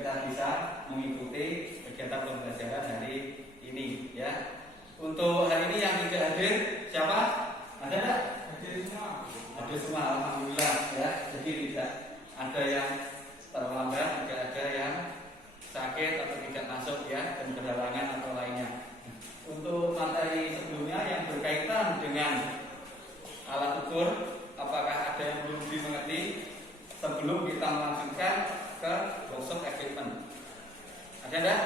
kita bisa mengikuti kegiatan pembelajaran hari ini ya. Untuk hari ini yang tidak hadir siapa? Ada enggak? Ada semua, alhamdulillah ya. Jadi tidak ada yang terlambat, tidak ada yang sakit atau tidak masuk ya, dan berhalangan atau lainnya. Untuk materi sebelumnya yang berkaitan dengan alat ukur, apakah ada yang belum dimengerti sebelum kita melanjutkan ke workshop equipment? Ada enggak?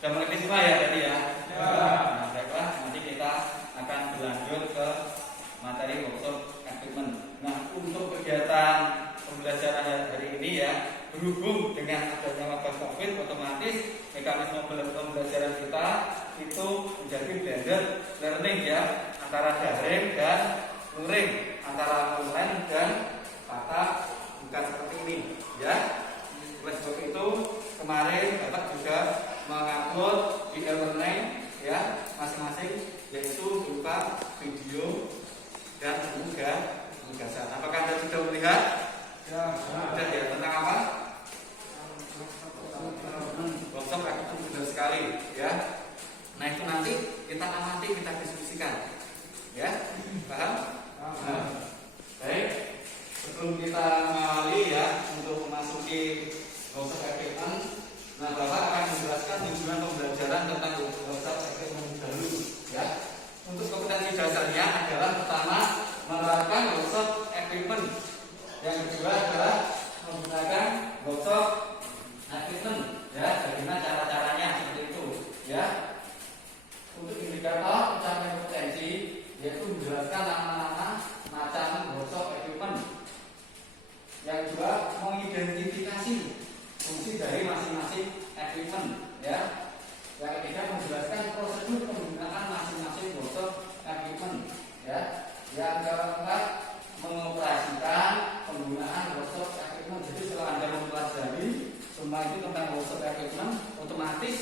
Sudah mengerti semua ya tadi ya? Nah, baiklah, nanti kita akan berlanjut ke materi workshop equipment. Nah, untuk kegiatan pembelajaran hari ini ya, berhubung dengan adanya wabah COVID, otomatis mekanisme pembelajaran kita itu menjadi blended learning ya, antara daring dan luring, antara online dan tatap muka seperti ini ya. Oleh sebab itu kemarin Bapak juga mengupload di e-learning ya masing-masing, yaitu berupa video dan penugasan. Apakah Anda sudah melihat? Ya, sudah ya. Tentang apa? Workshop itu mudah sekali ya. Nah, itu nanti kita amati, kita diskusikan ya. Paham? Nah, baik. Sebelum kita mengawali ya untuk memasuki workshop equipment, nah Bapak akan menjelaskan tujuan pembelajaran tentang workshop equipment dahulu ya. Untuk kompetensi dasarnya adalah pertama menerapkan workshop equipment, yang kedua adalah menggunakan workshop equipment ya, bagaimana cara-caranya seperti itu ya. Untuk indikator pencapaian kompetensi yaitu menjelaskan nama-nama macam workshop equipment. Yang kedua mengidentifikasi fungsi dari masing-masing equipment ya. Yang ketiga menjelaskan prosedur penggunaan masing-masing workshop equipment ya. Yang keempat mengoperasikan penggunaan workshop equipment. Jadi setelah Anda mempelajari semua itu tentang workshop equipment, otomatis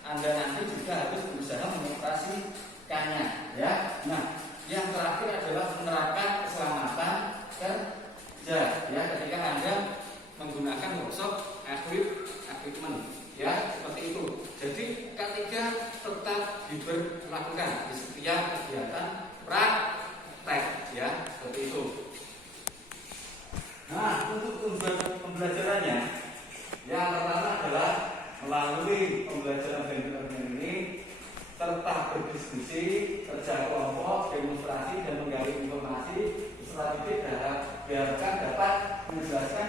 Anda nanti juga harus berusaha mengoperasikannya ya. Nah, yang terakhir adalah menerapkan keselamatan kerja ya ketika Anda menggunakan workshop equipment ya, seperti itu. Jadi ketiga tetap diberlakukan di setiap kegiatan praktek ya, seperti itu. Nah, untuk tujuan pembelajarannya yang pertama adalah melalui pembelajaran blended ini serta berdiskusi, kerja kelompok, demonstrasi dan menggali informasi selanjutnya diharapkan dapat menjelaskan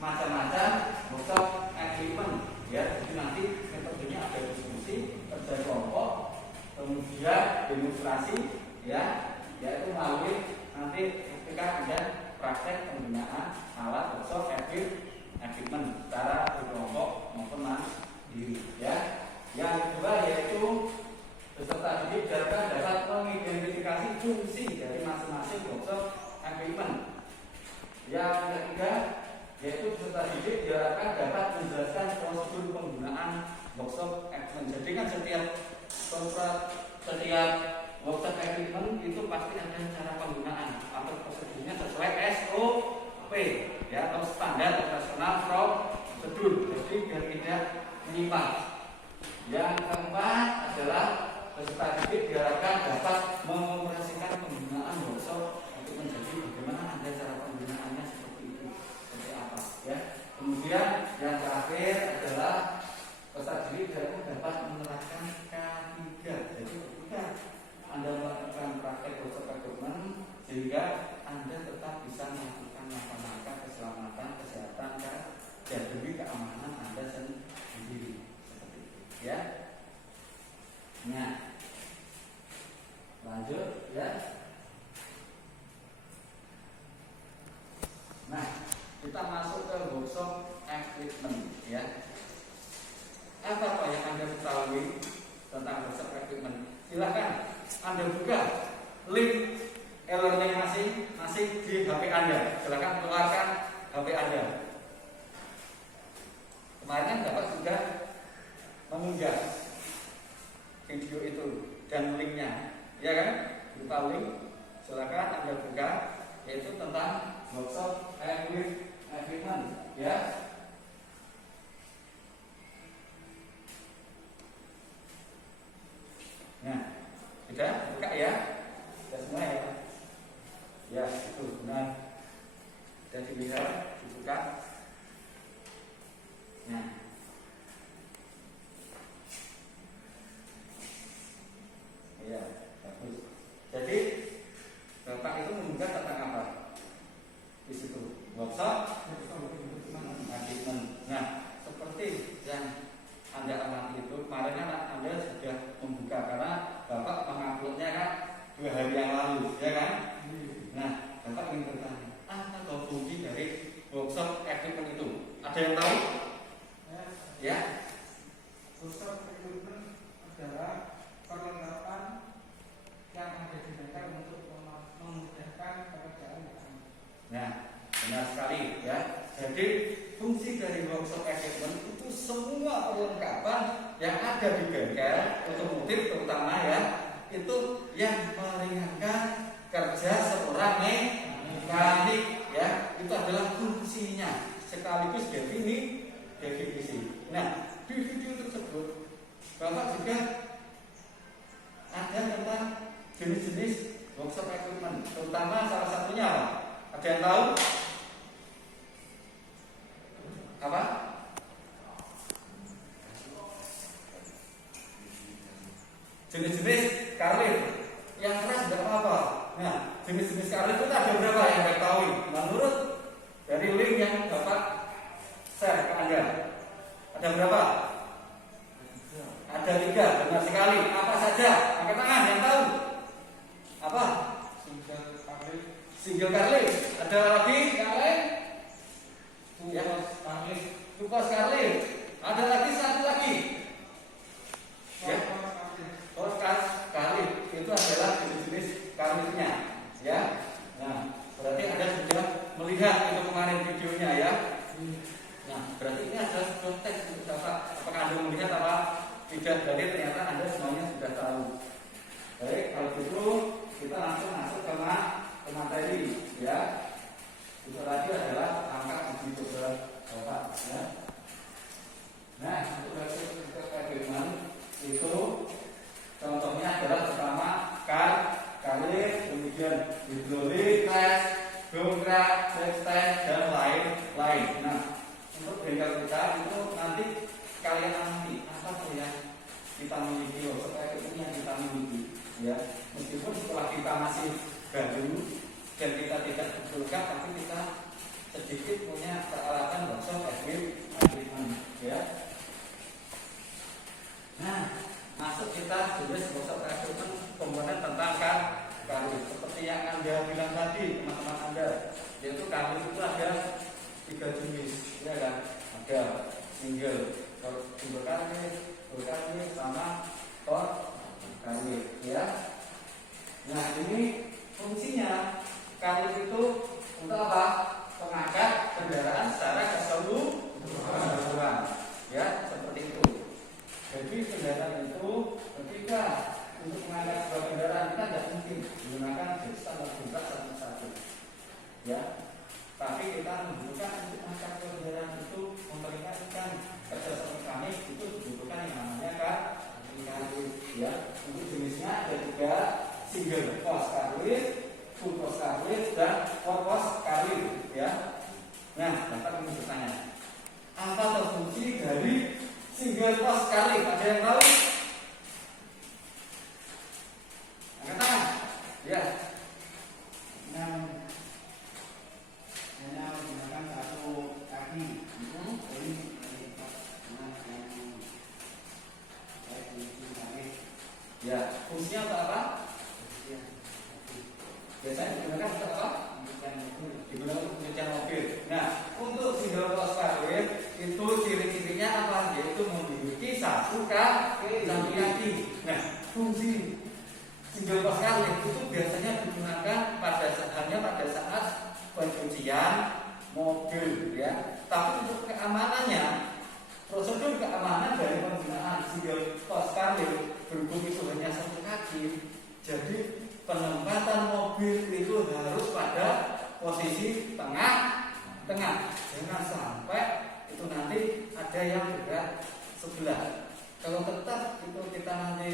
macam-macam workshop equipment ya. Jadi nanti metodenya ada diskusi, kerja kelompok, kemudian demonstrasi ya, yaitu melalui nanti ketika ada praktek penggunaan alat workshop equipment secara berkelompok maupun mandiri ya. Yang kedua yaitu peserta didik diharapkan dapat mengidentifikasi fungsi dari masing-masing workshop equipment. Yang ketiga yaitu peserta didik diharapkan dapat menjelaskan prosedur penggunaan workshop equipment. Jadi kan setiap workshop equipment itu pasti ada cara penggunaan atau prosedurnya sesuai SOP ya, atau standar operasional prosedur. Jadi biar tidak menyimpang. Yang keempat adalah peserta didik diharapkan dapat mengoperasikan penggunaan workshop equipment. Jadi bagaimana Anda cara penggunaannya seperti itu, seperti apa ya. Kemudian yang terakhir adalah peserta didik diharapkan dapat menerapkan K3. Jadi ketika Anda melakukan praktek workshop equipment, sehingga Anda tetap bisa melakukan langkah-langkah keselamatan kesehatan dan demi keamanan Anda sendiri, seperti itu ya. Nah, lanjut ya. Nah, kita masuk ke workshop equipment ya. Apa yang Anda ketahui tentang workshop equipment? Silahkan Anda buka link e-learning masing-masing di HP Anda. Silahkan keluarkan HP Anda. Kemarin Bapak sudah mengunggah video itu dan linknya, ya kan? Berupa link. Silahkan Anda buka, yaitu tentang workshop equipment, ya. Nah, iya, bagus. Jadi Bapak itu menunjukkan tentang apa? Di situ workshop achievement. Nah, seperti yang Anda amati itu kemarin kan Anda sudah membuka karena Bapak menguploadnya kan 2 hari yang lalu, ya kan? Nah, Bapak ingin bertanya, apa fungsi dari workshop equipment itu? Ada yang tahu? Ya? Workshop equipment adalah perlengkapan yang ada digunakan untuk memudahkan pekerjaan yang. Nah, benar sekali ya. Jadi fungsi dari workshop equipment itu semua perlengkapan yang ada di bengkel otomotif terutama ya, itu yang meringankan kerja seorang mekanik ya. Itu adalah fungsinya sekaligus definisi. Nah, di video tersebut Bapak juga ada tentang jenis-jenis workshop equipment, terutama salah satunya apa? Ada yang tahu? Apa? Jenis-jenis karlin yang keras tidak apa-apa. Nah, jenis-jenis karlin itu ada berapa yang Anda tahu? Menurut dari link yang Bapak share ke Anda, ada berapa? Ada 3, benar sekali. Apa saja? Angkat tangan yang tahu. Apa? Single karlin. Ada lagi yang lain? Tupas karlin. Ada lagi satu lagi. Ya. Karlin itu adalah jenis-jenis karlinnya, ya. Nah, berarti Anda sudah melihat itu kemarin videonya ya. Nah, berarti ini adalah sebuah teks untuk Bapak. Apakah Anda melihat apa? Tidak, jadi ternyata Anda semuanya sudah tahu. Baik, kalau gitu kita langsung masuk ke materi ya. Itu tadi adalah angka uji coba Bapak ya. Nah, untuk equipment itu contohnya adalah pertama karlin, kemudian hidrolik, tes, dongkrak, stand, dan lain-lain. Nah, untuk bengkel kita itu nanti kalian amati apa yang kita miliki, supaya itu yang kita miliki ya. Meskipun setelah kita masih baru dan kita tidak berguna, tapi kita sedikit punya peralatan workshop equipment ya. Nah, masuk kita jenis workshop equipment komponen tentang karlin. Seperti yang Anda bilang tadi teman-teman Anda, yaitu karlin itu ada 3 jenis ya kan. Ada single karlin sama karlin ya. Nah, ini fungsinya karlin itu untuk apa? Pengangkat kendaraan secara keseluruhan ya, seperti itu. Jadi kendaraan itu ketika untuk mengangkat sebuah kendaraan kita tidak mungkin menggunakan standar bongkar satu-satu ya. Tapi kita membutuhkan untuk mengangkat kendaraan itu memperingatkan kerja mekanik itu dibutuhkan yang namanya karlin ya. Untuk jenisnya ada 3, single post karlin, full post karlin, dan four post karlin ya. Nah, Bapak ingin bertanya, apa fungsi dari single post karlin? Ada yang tahu? Angkat tangan ya. Hanya menggunakan satu kaki. Ya, fungsinya untuk apa? Biasanya digunakan untuk apa? Digunakan untuk pencucian mobil. Nah, untuk single post karlin itu ciri-cirinya apa? Yaitu memiliki satu kaki. Nah, fungsi single post karlin itu biasanya digunakan hanya pada saat pencucian mobil ya. Tapi untuk keamanannya, prosedur keamanan dari penggunaan single post karlin berhubung itu hanya satu kaki, jadi penempatan mobil itu harus pada posisi tengah. Jangan sampai itu nanti ada yang berat sebelah. Kalau tetap itu kita nanti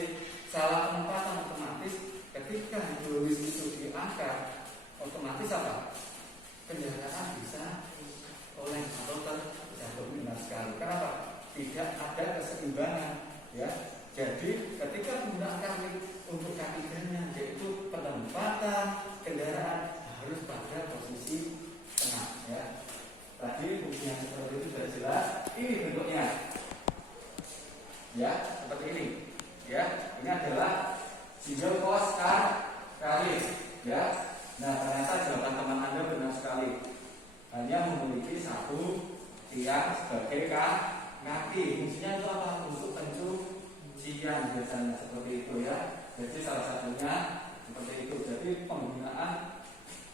salah penempatan, otomatis ketika hidrolis itu diangkat, otomatis apa? Kendaraan bisa oleng atau terjatuh. Benar sekali. Kenapa? tidak ada keseimbangan, ya. Jadi ketika menggunakan lift untuk kaki kanan, yaitu penempatan kendaraan harus pada posisi tengah, ya. Tadi fungsinya seperti itu sudah jelas. Ini bentuknya, ya, seperti ini, ya. Ini adalah single post kali, ya. Nah, ternyata jawaban teman Anda benar sekali. Hanya memiliki satu tiang sebagai kaki. Fungsinya itu apa? Untuk pencucian biasanya seperti itu, ya. Jadi salah satunya seperti itu. Jadi penggunaan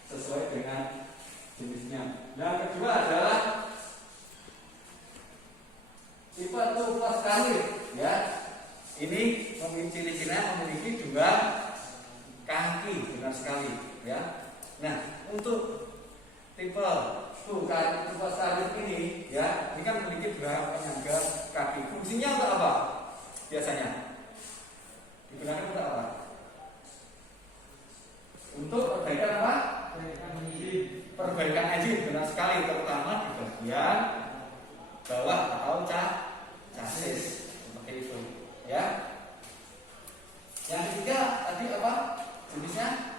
sesuai dengan jenisnya. Yang kedua adalah tipe tupas kali, ya. Ini ciri-cirinya memiliki dua kaki, benar sekali, ya. Nah, untuk tipe tupas kali ini, ya, ini kan memiliki dua penyangga kaki. Fungsinya untuk apa? Biasanya digunakan untuk apa? Untuk perbaikan apa? Perbaikan engine, benar sekali, terutama di bagian bawah atau chassis seperti itu, ya. Yang ketiga tadi apa jenisnya?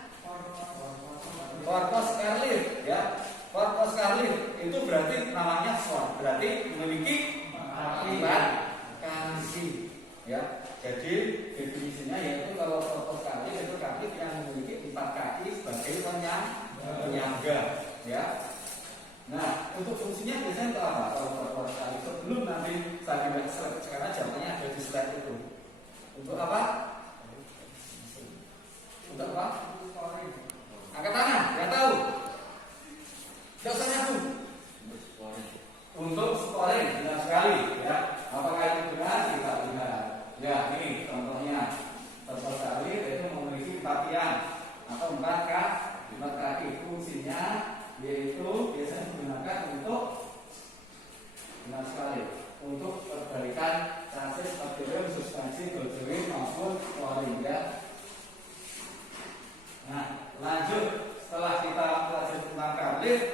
Four-post car lift, ya. Four-post car lift itu berarti namanya four, berarti memiliki empat kaki, ya. Jadi definisinya yaitu kalau four-post car lift itu kaki yang memiliki empat kaki sebagai penyangga, ya. Nah, untuk fungsinya biasanya untuk apa? Kalau four-post car lift sebelum nanti saya tidak slide, karena jawabannya ada di slide itu. Untuk apa? Untuk apa? Angkat tangan, yang tahu? Jawabannya tuh. Untuk scoring, benar sekali, ya. Apakah itu benar? Kita lihat. Ya, ini contohnya. Four-post car lift itu memiliki empat tiang atau empat kaki. Fungsinya yaitu biasanya digunakan untuk, benar sekali, untuk perbaikan chassis, artificial suspensi, ball maupun flooring, ya. Nah, lanjut setelah kita belajar tentang car lift,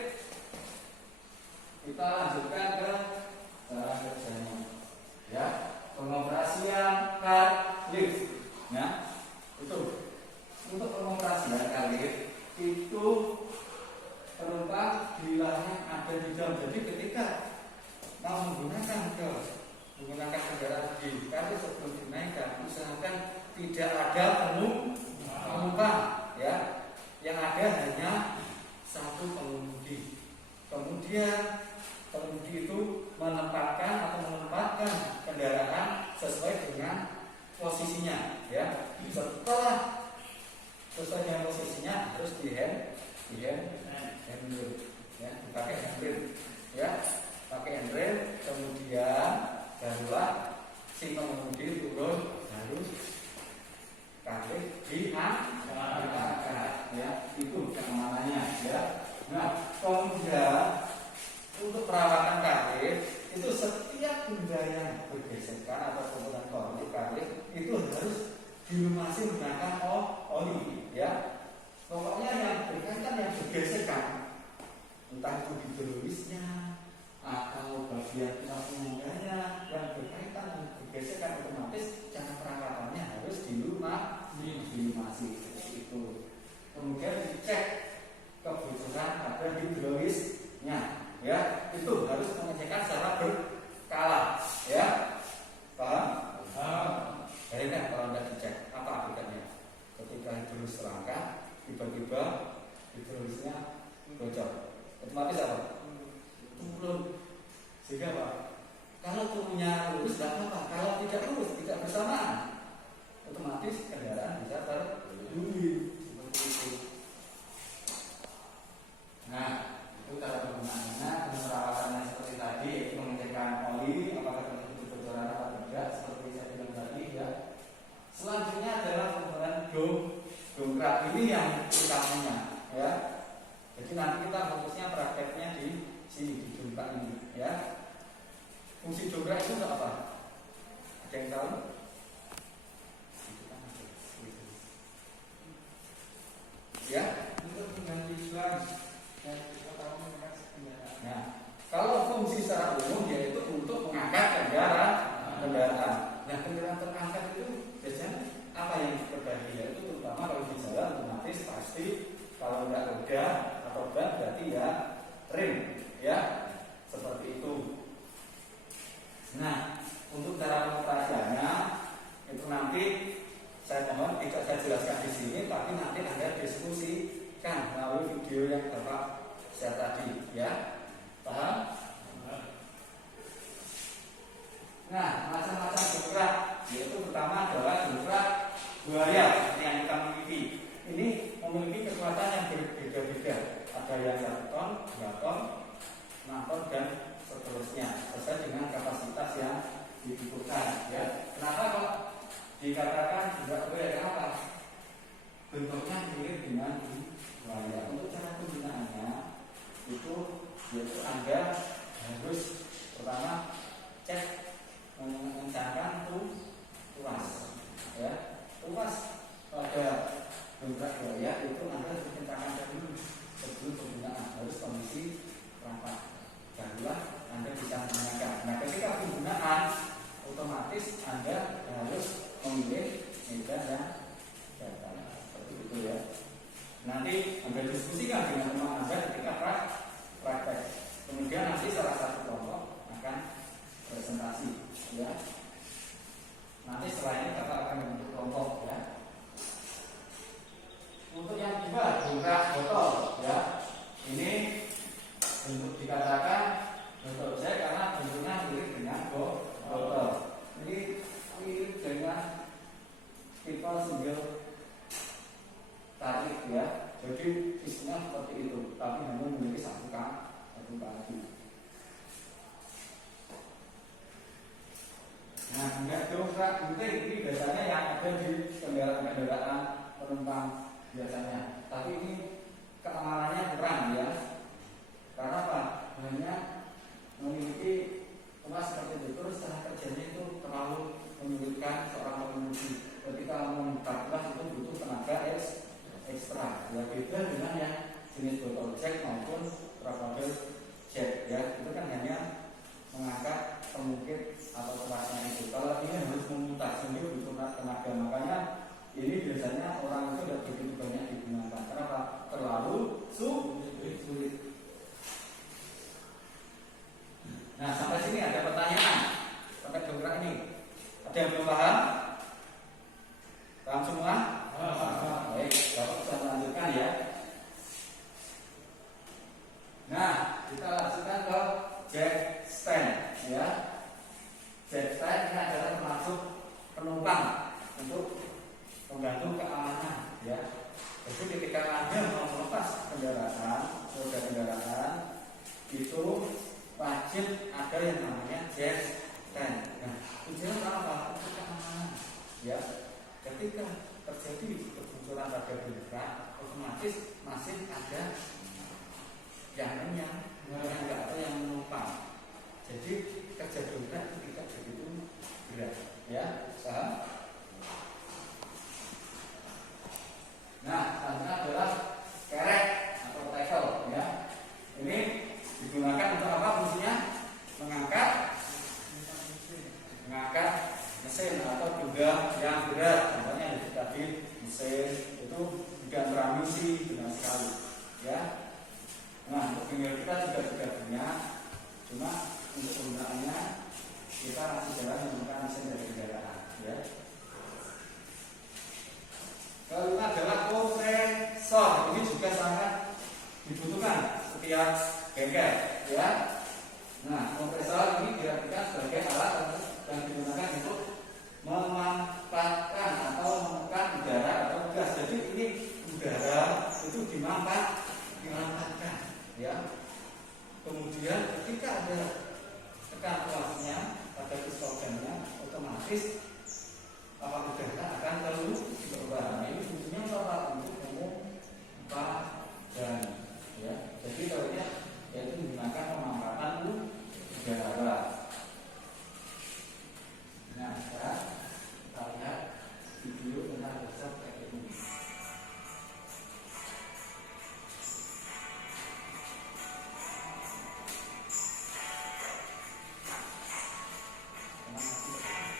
kita lanjutkan ke cara kerjanya, ya. Pengoperasian car lift, ya. Itu untuk pengoperasian car lift itu penumpang dilarang ada di dalam. Jadi ketika mau menggunakan kendaraan di car lift sebelum dinaikkan, usahakan tidak ada penumpang, ya. Yang ada hanya satu pengemudi. Kemudian pengemudi itu menempatkan kendaraan sesuai dengan posisinya, ya. Setelah sesuai dengan posisinya harus di handrail, ya, dipakai handrail, ya, pakai handrail. Kemudian barulah si pengemudi turun, harus kaki diangkat, ya, itu keamanannya, ya. Nah, kemudian untuk perawatan kaki itu setiap benda yang bergesekan atau komponen komponen kaki itu harus dilumasi menggunakan oli, ya. Pokoknya yang berkaitan yang bergesekan, entah itu hidrolisnya atau bagian penyangganya yang berkaitan dengan bergesekan, otomatis cara perawatannya harus dilumasi seperti itu. Kemudian dicek kebocoran pada hidrolisnya, ya. Itu harus mengecekkan secara berkala, ya. Paham? Bayangkan kalau tidak dicek, apa akibatnya? Ketika hidrolis terangkat, tiba-tiba hidrolisnya bocor, otomatis apa? Turun. Sehingga apa? Kalau turunnya lurus tidak apa-apa, kalau tidak lurus, tidak bersamaan, otomatis kendaraan bisa terguling seperti itu. Nah, itu cara penggunaannya, perawatannya seperti tadi, yaitu mengecekkan oli, apakah terjadi kebocoran atau tidak, seperti saya bilang tadi, ya. Selanjutnya adalah komponen dongkrak. Ini yang utamanya, ya. Jadi nanti kita fokusnya prakteknya di sini, di dongkrak ini, ya. Fungsi dongkrak itu apa? Ada yang tahu? Ya. Untuk mengganti ban dan kita tahu kendaraan. Nah, kalau fungsi secara umum yaitu untuk mengangkat kendaraan. kendaraan. Nah, kendaraan terangkat itu biasanya apa yang diperbaiki? Yaitu terutama kalau di jalan otomatis pasti kalau nggak roda atau ban berarti ya rem, ya seperti itu. Nah, untuk cara pengoperasiannya itu nanti saya mohon tidak saya jelaskan di sini, tapi nanti Anda diskusikan melalui video yang Bapak share tadi, ya. Paham? Nah, macam-macam gerak, yaitu pertama adalah gerak buaya yang kita miliki. Ini memiliki kekuatan yang berbeda-beda. Ada yang 1 ton, 2 ton, 6 ton dan seterusnya, sesuai dengan kapasitas yang dibutuhkan. Ya, kenapa kok dikatakan gerak buaya? Kenapa? Bentuknya mirip dengan buaya. Untuk cara penggunaannya itu yaitu Anda harus pertama cek mengencangkan tuas, ya, tuas pada gerak buaya itu Anda harus kencangkan dulu sebelum penggunaan, harus kondisi rapat, barulah Anda bisa menggunakan. Nah, ketika penggunaan otomatis Anda harus memilih medan dan datar seperti itu, ya. Nanti Anda diskusikan dengan teman Anda ketika praktek. Kemudian nanti salah satu kelompok akan presentasi, ya. Nanti setelah ini Bapak akan membentuk kelompok, ya. Untuk yang kedua, gerak botol, ya. Ini bentuk dikatakan botol saya karena bentuknya mirip dengan botol. Ini mirip dengan tipe single tarik, ya. Jadi isinya seperti itu, tapi namun memiliki satu kaki. Nah, enggak gerak gunting ini biasanya yang ada di kendaraan penumpang biasanya. Tapi ini keamanannya kurang, ya. Karena apa? Hanya memiliki tuas seperti itu, terus cara kerjanya itu terlalu menyulitkan seorang pengemudi. Ketika membuka tuas itu butuh tenaga ekstra. Ya, beda dengan yang jenis botol jack maupun travel jack, ya. Itu kan hanya mengangkat pengukit atau tuasnya itu. Kalau ini harus memutar sendiri butuh tenaga. Makanya ini biasanya orang itu tidak begitu banyak digunakan. Kenapa? Terlalu sulit. Nah, sampai sini ada pertanyaan sampai gerak ini. Ada yang belum paham? Paham semua? Baik, Bapak bisa melanjutkan, ya. Nah, kita lanjutkan ke jack stand, ya. Jack stand ini adalah termasuk penumpang untuk membantu keamanan, ya. Jadi ketika Anda mau melepas roda kendaraan itu wajib ada yang namanya jack stand. Nah, tujuannya apa? Untuk keamanan, ya. Ketika terjadi kemunculan pada gerak, otomatis masih ada yang enggak ada yang menumpang. Jadi kerja gerak itu tidak begitu berat, ya. Paham? Nah, selanjutnya adalah kerek atau tackle, ya. Ini digunakan untuk apa fungsinya? Mengangkat mesin atau juga yang berat. Contohnya tadi mesin itu juga transmisi benar sekali, ya. Nah, untuk pinggir kita juga punya, cuma untuk penggunaannya kita masih jalan menggunakan mesin dari kendaraan, ya. Kelima adalah kompresor. Ini juga sangat dibutuhkan setiap bengkel, ya. Nah, kompresor ini dirapikan sebagai alat yang digunakan untuk memanfaatkan atau menekan udara atau gas. Jadi ini udara itu dimanfaatkan, ya. Kemudian ketika ada tekan tuasnya pada pistonnya, otomatis apa udara akan terus berubah. Ini fungsinya apa? Untuk dan, ya. Jadi teorinya yaitu menggunakan pemanfaatan udara. Nah, sekarang kita lihat video tentang resep kayak ini. Terima kasih.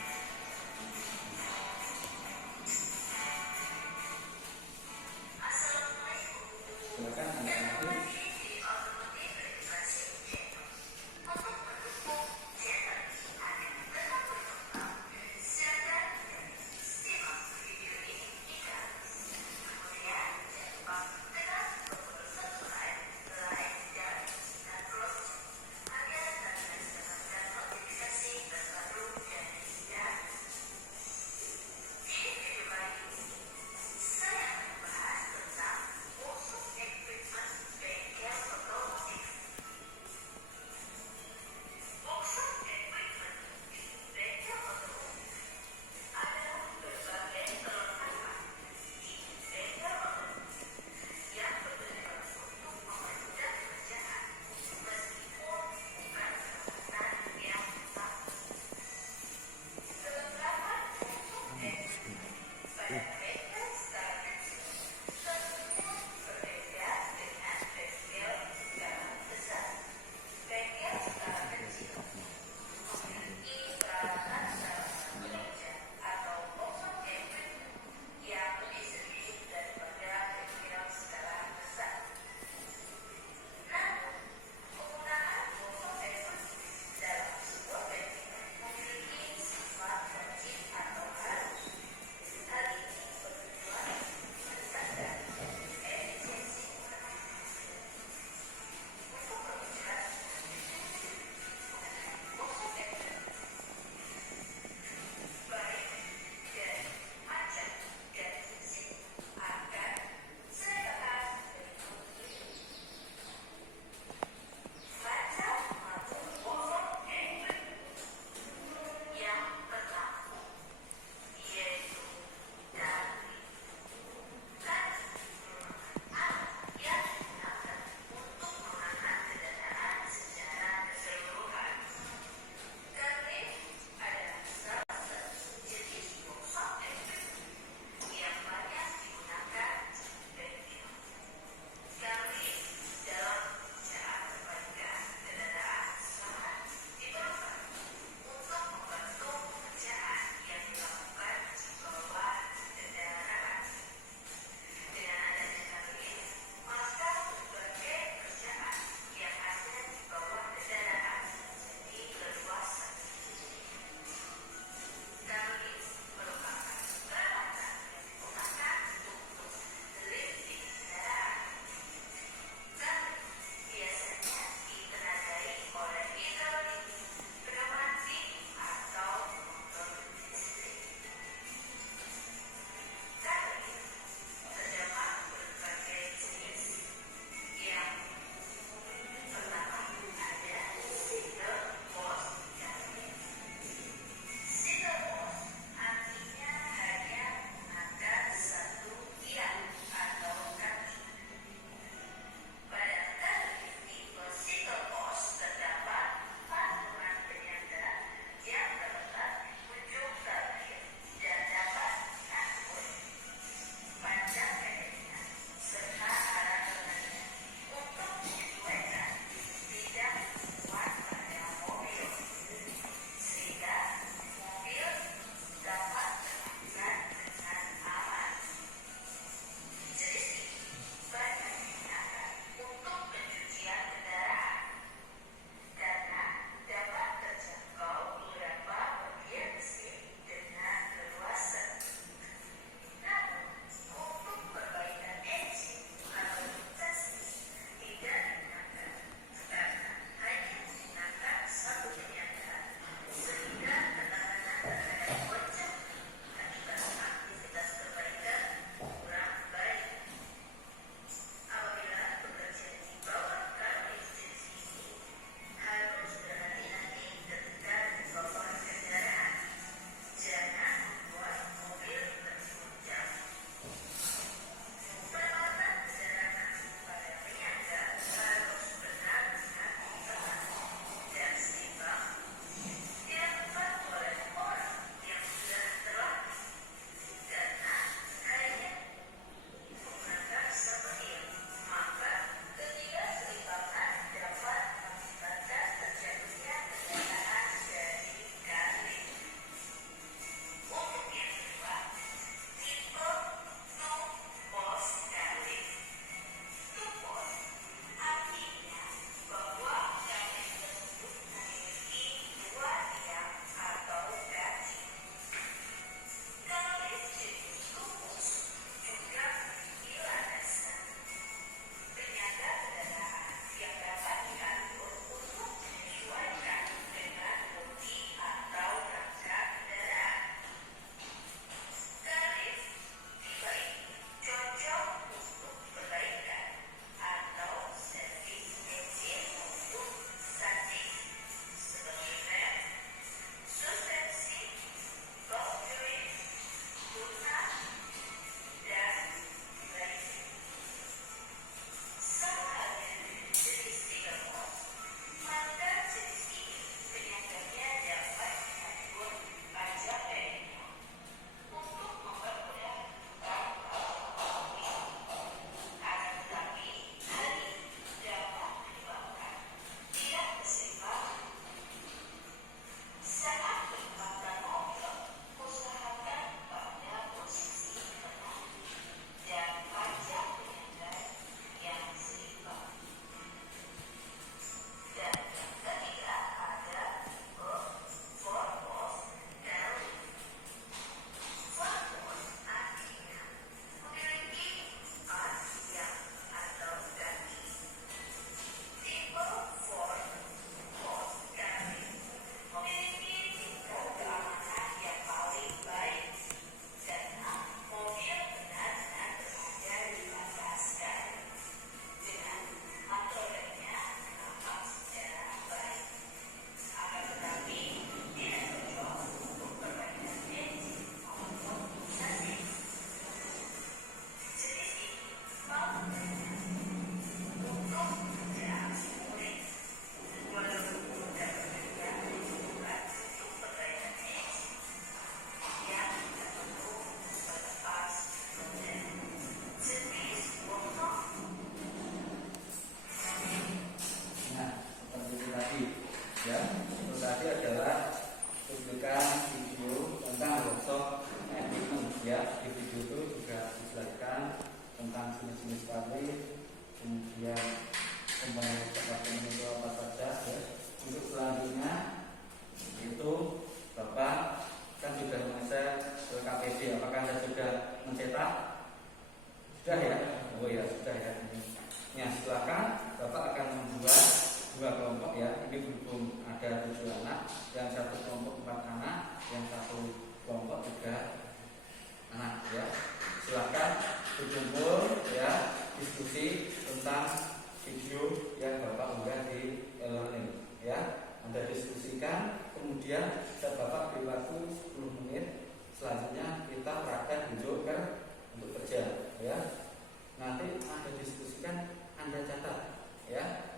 Kemudian Bapak beri waktu 10 menit. Selanjutnya kita praktek untuk kerja, ya. Nanti Anda diskusikan, Anda catat, ya.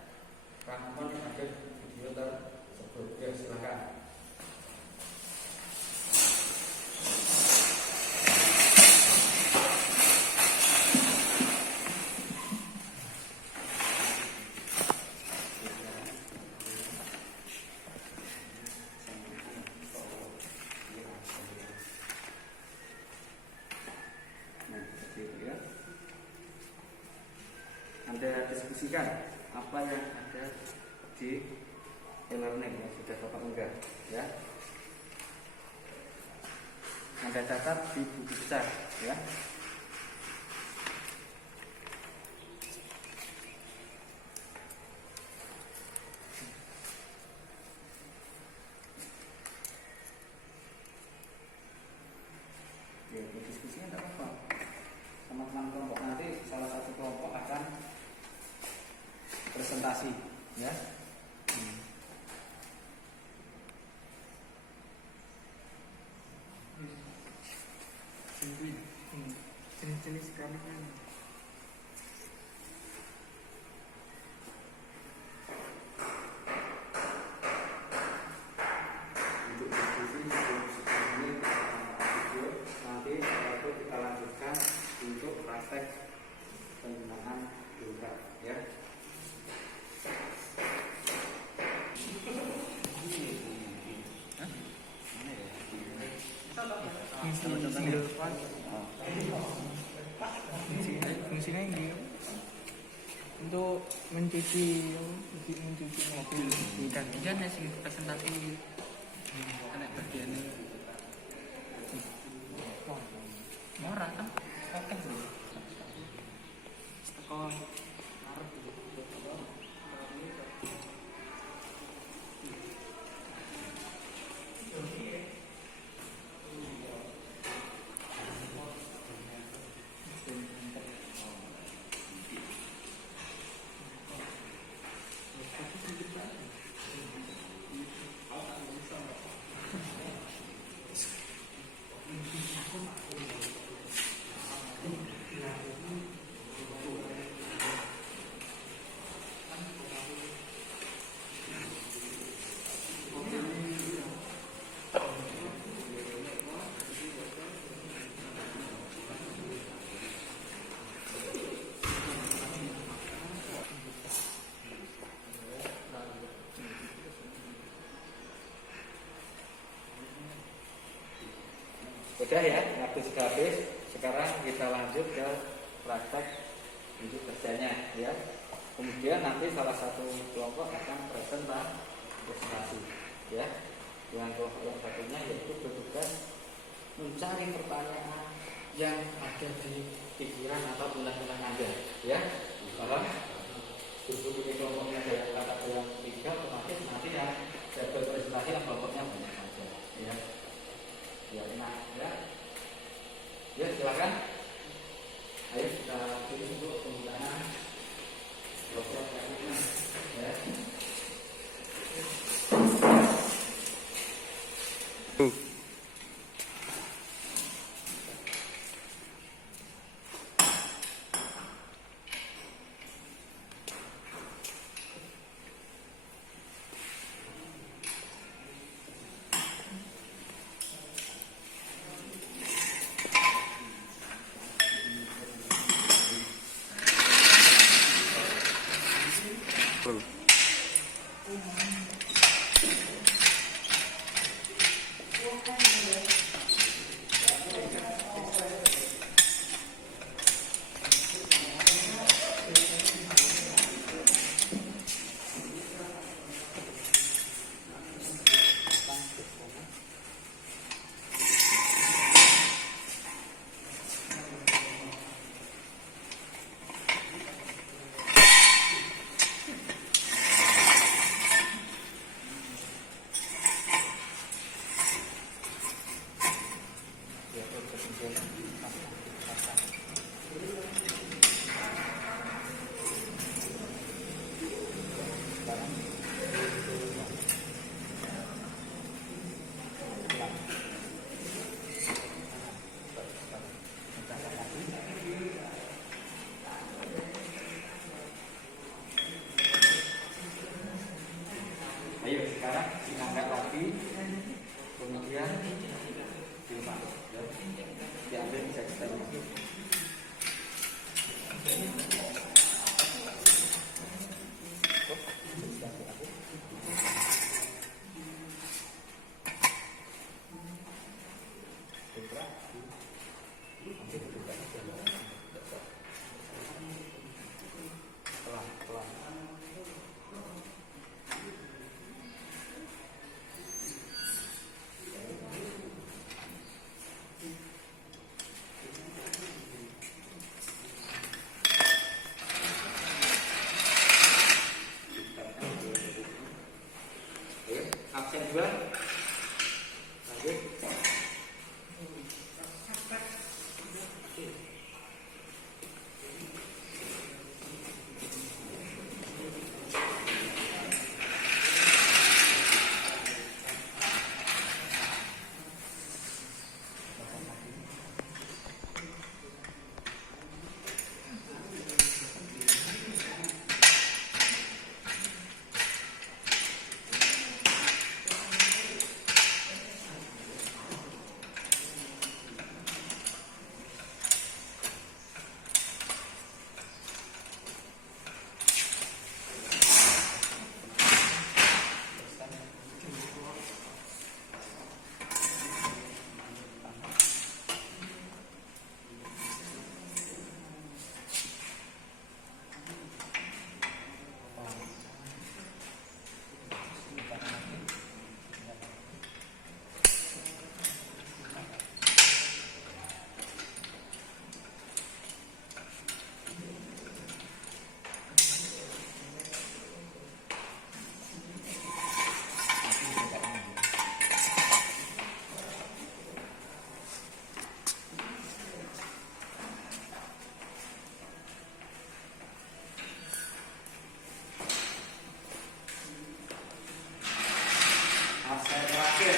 Rangkuman yang ada di video tersebut. Ya, silakan. Anda diskusikan apa yang ada di e-learning yang sudah Bapak unggah, ya. Anda catat di buku besar, ya. Ya, diskusinya tidak apa-apa. Teman-teman kelompok nanti salah satu kelompok akan presentasi, ya. Jenis-jenis kami kan. Untuk diskusi sebelum video, nanti setelah itu kita lanjutkan untuk praktek penggunaan geograf, ya. Fungsinya ini untuk mencuci mobil dan dia nasi presentasi anak bagiannya murah kan sekolah Sudah, ya, waktu sudah habis. Sekarang kita lanjut ke praktek untuk kerjanya, ya. Kemudian nanti salah satu kelompok akan presentasi, ya. Yang kelompok yang satunya yaitu bertugas mencari pertanyaan yang ada di pikiran atau benak-benak Anda, ya. Paham? Berhubung ini kelompoknya ada kata yang 3, otomatis nanti yang berpresentasi yang kelompoknya banyak saja, ya. Ya, enak, ya. Ya, silakan. Ayo kita pilih untuk penggunaan program ini, ya. Absen 2. Lanjut. Absen terakhir.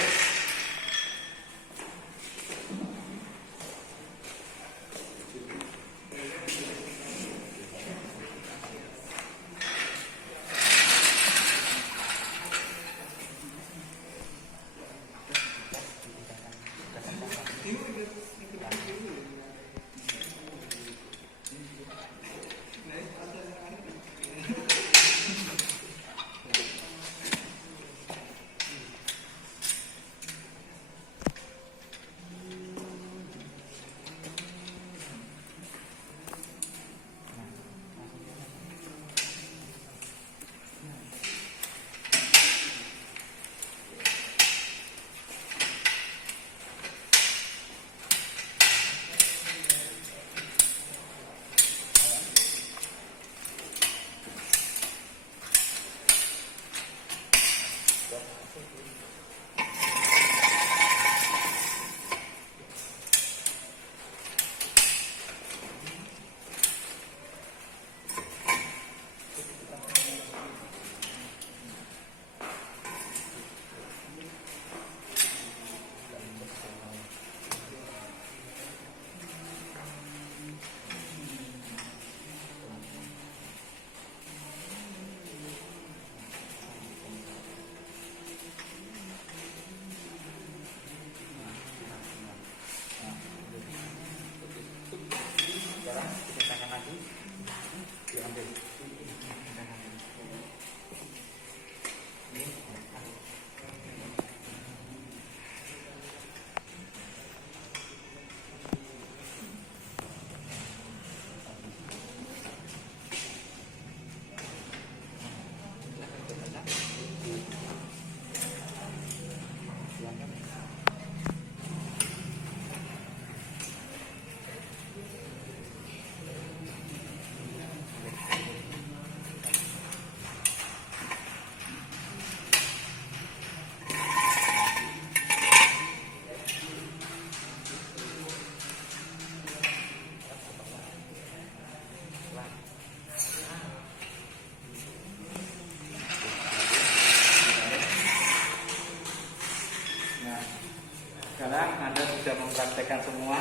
Sekarang Anda sudah mempraktekkan semua.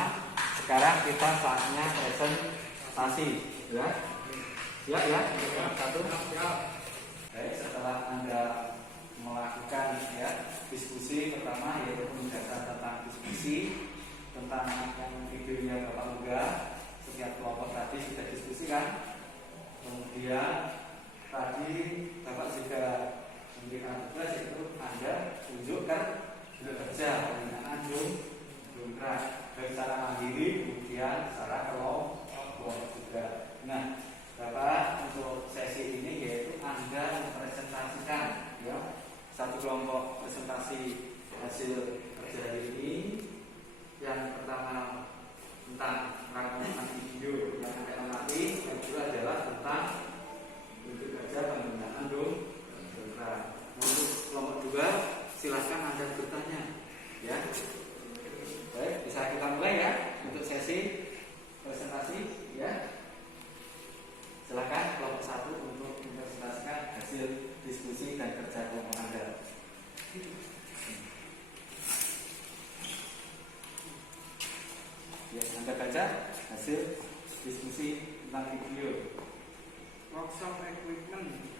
Sekarang kita saatnya presentasi, ya. Siap ya? Satu. Baik, setelah Anda melakukan ya diskusi pertama, yaitu penjelasan tentang diskusi, tentang yang videonya Bapak unggah, setiap kelompok tadi sudah diskusikan. Kemudian tadi Bapak juga memberikan tugas, yaitu Anda tunjukkan kerja penggunaan Zoom dongkrak, baik secara mandiri kemudian secara kelompok juga. Nah, Bapak untuk sesi ini yaitu Anda mempresentasikan ya satu kelompok presentasi hasil kerja hari ini. Yang pertama tentang rangkuman video yang Anda amati, yang kedua adalah tentang unjuk kerja penggunaan dongkrak. Untuk kelompok dua silahkan Anda bertanya ya. Baik, bisa kita mulai ya untuk sesi presentasi ya. Silakan kelompok satu untuk mempresentasikan hasil diskusi dan kerja kelompok Anda. Ya, Anda baca hasil diskusi tentang video. Workshop equipment.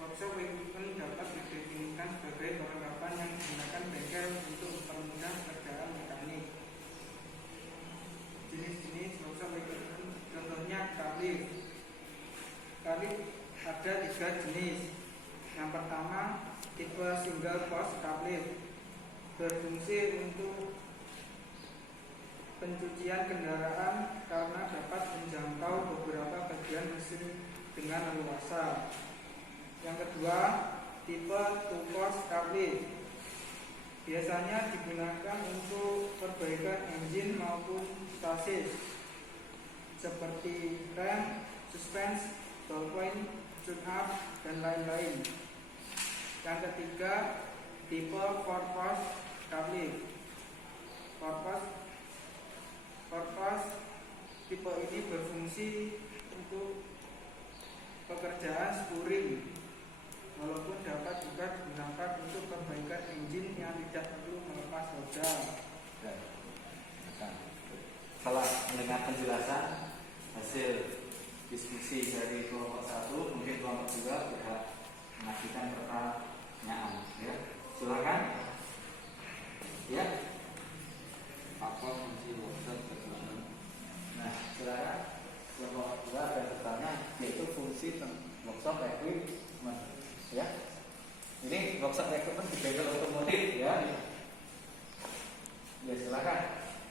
Workshop equipment dapat didefinisikan sebagai perlengkapan yang digunakan bengkel untuk mempermudah pekerjaan mekanik. Jenis-jenis workshop equipment contohnya kalift. Kalift ada 3 jenis. Yang pertama tipe single post kalift, berfungsi untuk pencucian kendaraan karena dapat menjangkau beberapa bagian mesin dengan leluasa. Yang kedua, tipe two post kalift, biasanya digunakan untuk perbaikan engine maupun chassis seperti rem, suspensi, ballpoint, tune-up, dan lain-lain. Yang ketiga, tipe four post kalift. Four-post tipe ini berfungsi untuk pekerjaan spuring, walaupun dapat juga digunakan untuk perbaikan engine yang tidak perlu melepas roda. Setelah mendengar penjelasan hasil diskusi dari kelompok satu, mungkin kelompok dua berhak mengajukan pertanyaan. Ya, silakan. Ya. Apa fungsi workshop equipment? Nah, silakan. Kelompok dua ada bertanya, yaitu fungsi workshop equipment. Ya, ini workshop equipment di bengkel otomotif ya. Ya, silakan.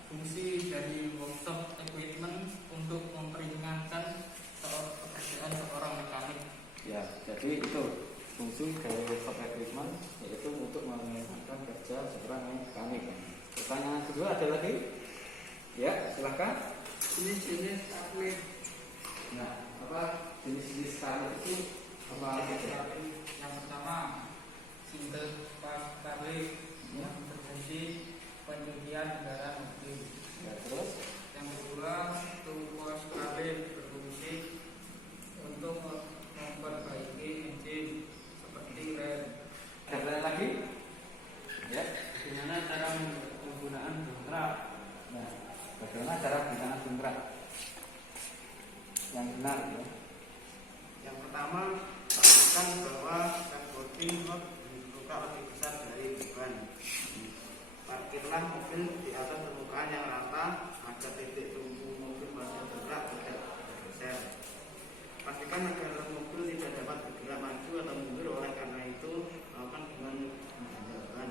Fungsi dari workshop equipment untuk memperingankan pekerjaan seorang mekanik. Ya, jadi itu fungsi dari workshop equipment, yaitu untuk meringankan kerja seorang mekanik. Pertanyaan kedua ada lagi? Ya, silakan. Jenis-jenis kalift. Nah, apa jenis-jenis kalift itu apa aja? Yang pertama, single post kalift, yang berfungsi pencucian kendaraan mobil. Ya, terus? Yang kedua, two post kalift, berfungsi untuk memperbaiki engine seperti rem. Ada lagi? Ya. Bagaimana cara penggunaan dongkrak? Nah, bagaimana cara penggunaan dongkrak yang benar ya? Yang pertama, pastikan bahwa dashboarding rod dibuka lebih besar dari beban. Parkirlah mobil di atas permukaan yang rata agar titik tumpu mobil pada dongkrak tidak bergeser. Pastikan agar mobil tidak dapat bergerak maju atau mundur, oleh karena itu lakukan dengan mengandalkan.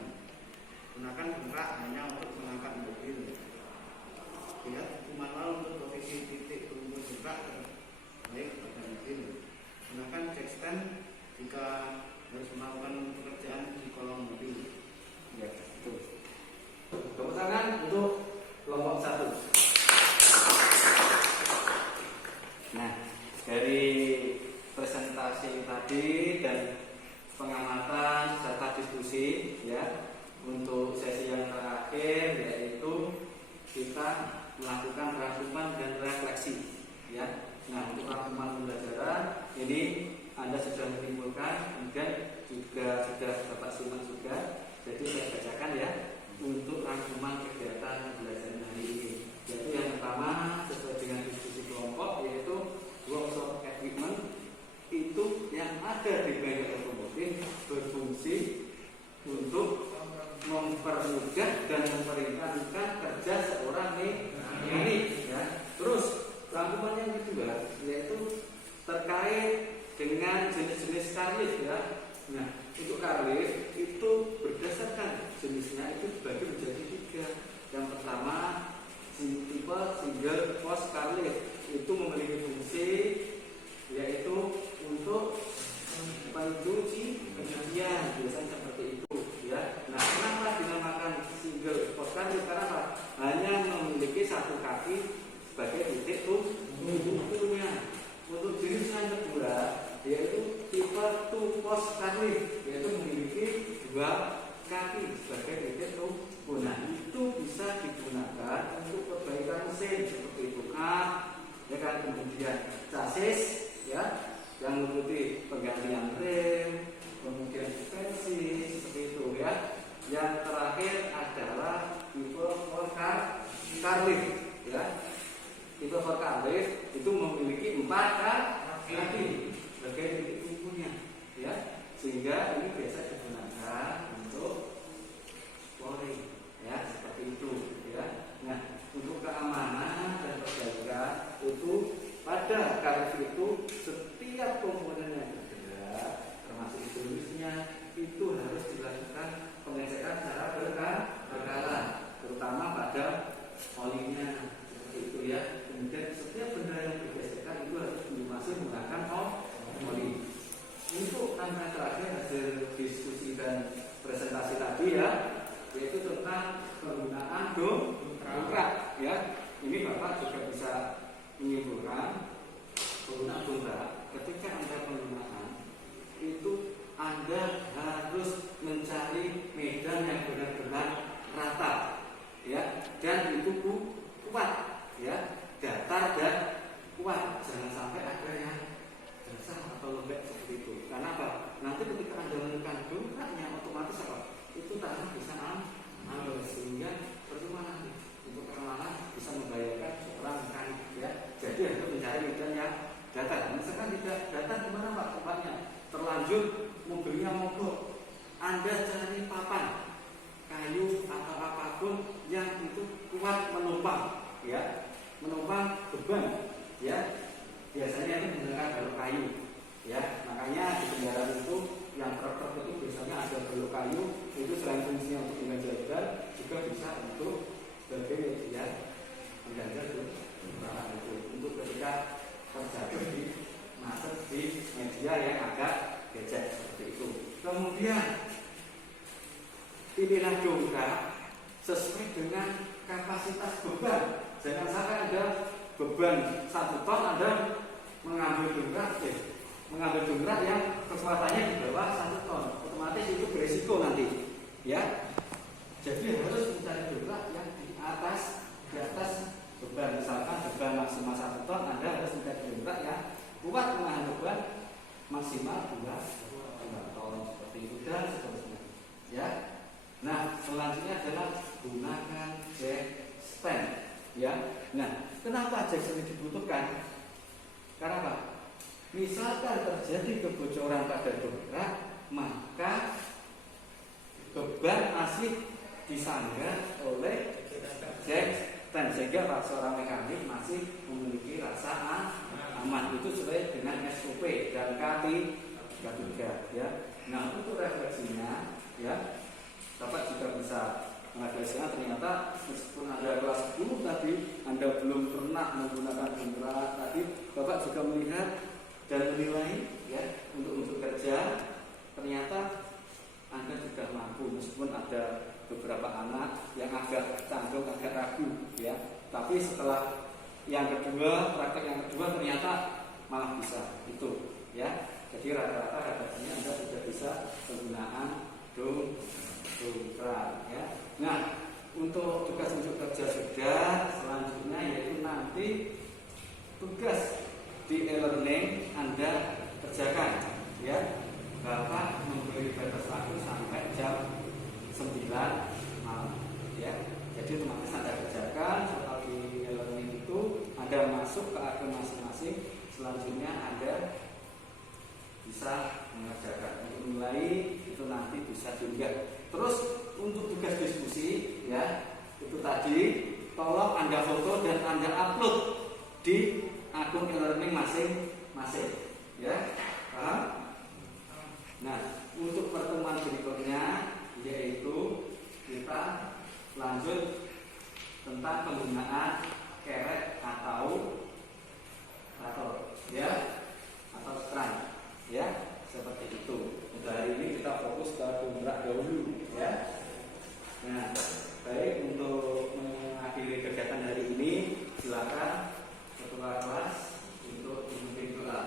Gunakan dongkrak hanya untuk mengangkat mobil. Lihat buku manual untuk posisi titik tumpu dongkrak terbaik pada mobil. Gunakan jack stand jika harus melakukan pekerjaan di kolong mobil. Ya, betul. Tepuk tangan untuk kelompok satu. Nah, dari presentasi tadi dan pengamatan serta diskusi ya, untuk sesi yang terakhir yaitu kita melakukan rangkuman dan refleksi ya. Nah, untuk rangkuman pembelajaran ini Anda sudah menyimpulkan, kemudian juga sudah dapat simak juga. Jadi saya bacakan ya untuk rangkuman kegiatan pembelajaran hari ini. Yaitu yang pertama sesuai dengan diskusi kelompok, yaitu workshop equipment itu yang ada di bengkel otomotif berfungsi untuk mempermudah dan memperingankan kerja seorang mekanik ya. Terus rangkuman yang kedua yaitu terkait dengan jenis-jenis karlift ya. Nah, untuk karlift itu berdasarkan jenisnya diskusinya itu dibagi menjadi 3. Yang pertama, tipe single post carlift itu memiliki fungsi yaitu untuk pencuci kemudian biasanya seperti itu ya. Nah, kenapa dinamakan single post carlift? Karena apa? Hanya memiliki satu kaki sebagai titik tumpunya. Untuk jenis yang kedua yaitu tipe two post carlift, yaitu memiliki 2 kaki sebagai titik tumpu. Nah, itu bisa digunakan untuk perbaikan mesin seperti itu ya kan. Kemudian chassis ya, yang meliputi penggantian rem, kemudian suspensi seperti itu ya. Yang terakhir adalah tipe four carlift ya. Tipe four carlift itu memiliki 4 kaki sebagai titik tumpunya ya, sehingga ini biasa digunakan untuk pouring ya, seperti itu ya. Nah, untuk keamanan dan perbaikan itu pada carlift itu setiap komponen yang bergerak termasuk hidrolisnya itu harus dilakukan pengecekan secara berkala, terutama pada olinya seperti itu ya. Kemudian setiap benda yang bergesekan itu harus masih menggunakan oli. Untuk angka terakhir hasil diskusi dan presentasi tadi ya, yaitu tentang penggunaan dongkrak ya. Ini Bapak juga bisa menyimpulkan penggunaan dongkrak. Ketika Anda penggunaan itu Anda harus mencari medan yang benar-benar rata ya, dan itu kuat ya, datar dan kuat. Jangan sampai ada yang dasar atau lembek seperti itu. Karena apa? Nanti ketika Anda menekan dongkraknya otomatis apa? Itu tanah bisa ambil, sehingga percuma nanti untuk keamanan bisa membahayakan seorang mekanik ya. Jadi harus mencari medan yang datar. Misalkan tidak datar, gimana Pak tempatnya? Terlanjur mobilnya mogok, Anda cari papan kayu atau apapun yang itu kuat menopang ya, menopang beban ya. Biasanya itu menggunakan balok kayu ya. Makanya di kendaraan itu yang truk-truk itu biasanya ada balok kayu. Itu selain fungsinya untuk mengganjal juga bisa untuk sebagai media mengganjal itu, untuk ketika terjatuh di macet di media yang agak becek seperti itu. Kemudian pilihlah dongkrak sesuai dengan kapasitas beban. Jangan sampai ada beban 1 ton Anda mengambil dongkrak yang kekuatannya di bawah 1 ton, otomatis itu beresiko nanti ya. Jadi harus mencari dongkrak yang di atas beban. Misalkan beban maksimal 1 ton, Anda harus mencari dongkrak yang kuat menahan beban maksimal 2 ton seperti itu dan seterusnya ya. Nah, selanjutnya adalah gunakan jack stand ya. Nah, kenapa jack stand dibutuhkan? Karena apa? Misalkan terjadi kebocoran pada dongkrak, maka beban masih disanggah oleh jack stand, sehingga Pak seorang mekanik masih memiliki rasa aman. Itu sesuai dengan SOP dan K3 ya. Nah, untuk refleksinya ya, Bapak juga bisa mengadresnya. Ternyata meskipun Anda kelas 10 tadi Anda belum pernah menggunakan dongkrak tadi, Bapak juga melihat dan menilai ya, untuk kerja ternyata Anda juga mampu, meskipun ada beberapa anak yang agak canggung, agak ragu ya. Tapi setelah yang kedua, praktek yang kedua ternyata malah bisa itu ya. Jadi rata-rata katanya Anda sudah bisa penggunaan dongkrak ya. Nah, untuk tugas untuk kerja sudah, selanjutnya yaitu nanti tugas di e-learning Anda kerjakan ya. Bapak memberi batas waktu sampai jam 9 malam ya. Jadi otomatis Anda kerjakan. Soal di e-learning itu Anda masuk ke akun masing-masing. Selanjutnya Anda bisa mengerjakan. Untuk mulai itu nanti bisa diunggah. Terus untuk tugas diskusi ya, itu tadi tolong Anda foto dan Anda upload di akun e-learning masing-masing ya. Paham? Nah, untuk pertemuan berikutnya yaitu kita lanjut tentang penggunaan kerek atau ya, atau strand, ya, seperti itu. Untuk hari ini kita fokus ke penggerak dahulu, ya. Nah, baik, untuk mengakhiri kegiatan hari ini, silakan ketua kelas untuk memimpin doa.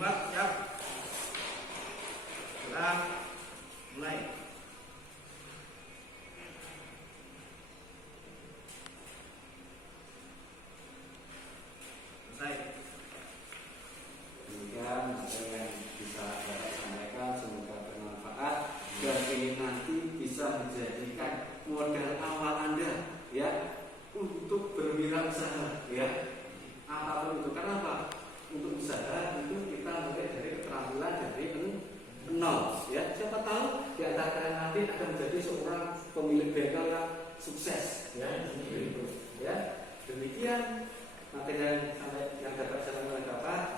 Mbak, siap. Doa mulai. Selesai. Demikian apa yang bisa Bapak sampaikan, semoga bermanfaat dan ingin nanti bisa menjadikan modal awal Anda, ya, untuk berwirausaha, ya, apapun itu. Kenapa? Untuk usaha itu kita mulai dari keterampilan dari nol, ya. Siapa tahu di antara kalian nanti akan menjadi seorang pemilik bengkel yang sukses, ya, seperti itu, ya. Demikian materi yang dapat saya sampaikan oleh Bapak.